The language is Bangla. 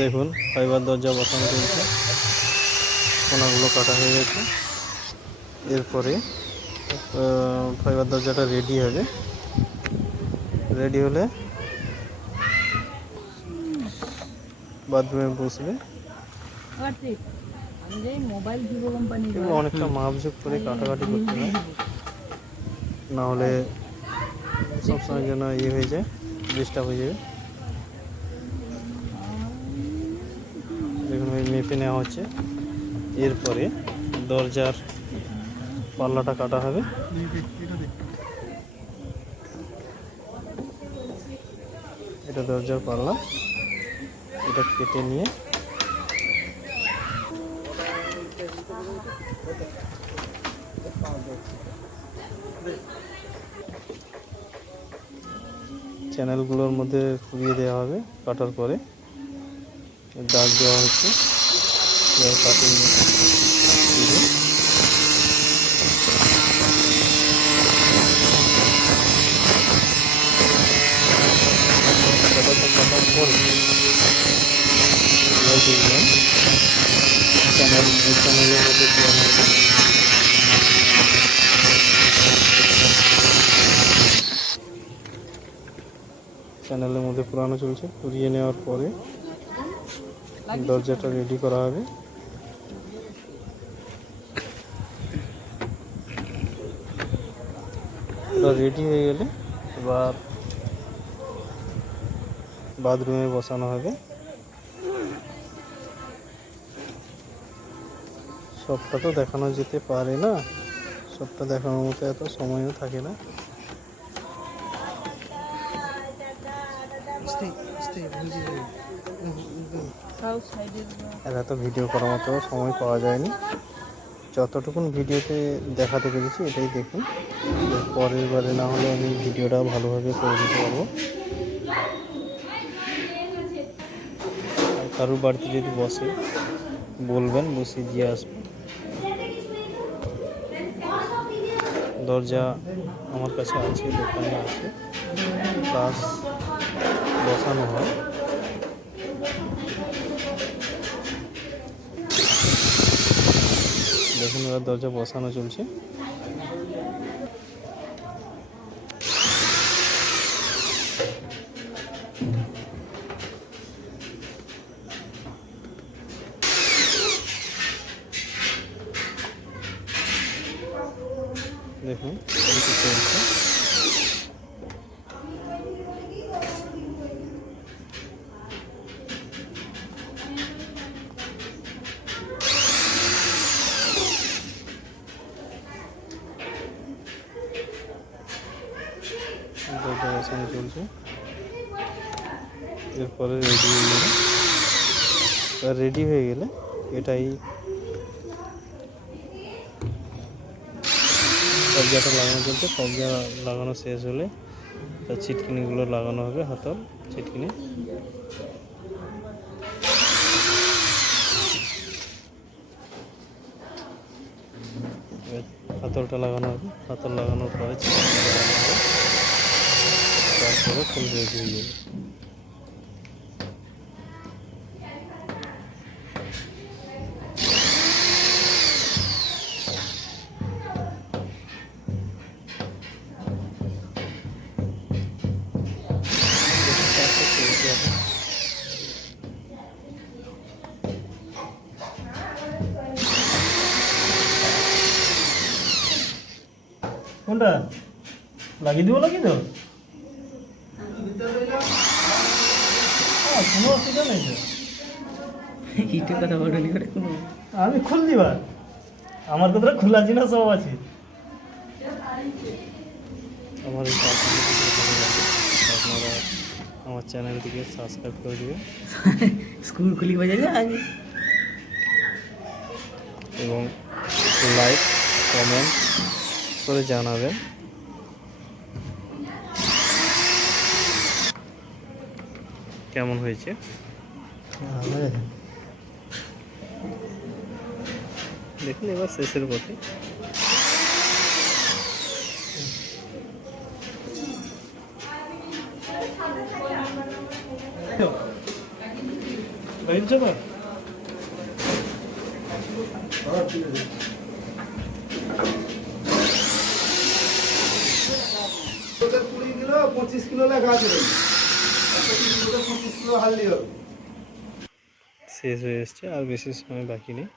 দেখুন ফাইবার দরজা বসানো চলছে, কোনাগুলো কাটা হয়ে গেছে। এরপরে ফাইবার দরজাটা রেডি হবে। রেডি হলে বাথরুমে বসবে। অনেকটা মাপঝোপ করে কাটাকাটি করতে হয়, নাহলে সবসময় যেন হয়ে যায়, ডিস্টার্ব হয়ে যাবে। দেখুন মেপে নেওয়া হচ্ছে। এরপরে দরজার পাল্লাটা কাটা হবে। এটা দরজার পাল্লা, এটা কেটে নিয়ে চ্যানেলগুলোর মধ্যে ফুরিয়ে দেওয়া হবে। কাটার পরে দাগ দেওয়া হচ্ছে। কাটিং কাটার পরে চ্যানেলের মধ্যে চ্যানেলের মধ্যে পুরানো চলছে। পুরিয়ে নেওয়ার পরে দরজাটা রেডি করা হবে। রেডি হয়ে গেলে এবার বাথরুমে বসানো হবে। সবটা তো দেখানো যেতে পারে না, সবটা দেখানোর মতো এত সময়ও থাকে না। এত ভিডিও করার মতো সময় পাওয়া যায়নি। যতটুকুন ভিডিওতে দেখাতে পেরেছি এটাই দেখুন। পরের বারে না হলে আমি ভিডিওটা ভালোভাবে করে দিতে পারবো। আর কারোর বাড়িতে যদি বসে বলবেন, বসিয়ে দিয়ে আসবে। দরজা আমার কাছে আছে, দোকানে আছে, প্লাস বসানো হয়। দেখুন এবার দরজা বসানো চলছে। দেখুন চলছে। দরজা বসানো চলছে। এরপরে রেডি হয়ে গেলে এটাই কবজাটা লাগানো চলছে। কবজা লাগানো শেষ হলে তার ছিটকিনিগুলো লাগানো হবে, হাতল ছিটকিনি। হাতলটা লাগানো হবে। হাতল লাগানোর পরে ছিটকিনি লাগানো হবে, তারপরে ফুল রেডি হয়ে যাবে। কোনটা লাগিয়ে দিব? লাগিয়ে দেবো, কোনো অসুবিধা নেই তো। ইটে কথা বলি করে আমি খুল দিবা, আমার কথাটা খোলা জিনিস সব আছে। আমার এই আপনারা আমার চ্যানেলটিকে সাবস্ক্রাইব করে দেবেন, স্কুল খুলি বাজারে আগে, এবং লাইক কমেন্ট করে জানাবেন কেমন হয়েছে। দেখুন এবার শেষের পথে। হয়েছে না? ওদের 20 কিলো 25 কিলো লেখা আছে 25 কিলো 25 কিলো হালদি হবে। শেষ হয়ে এসছে, আর বেশি সময় বাকি নেই।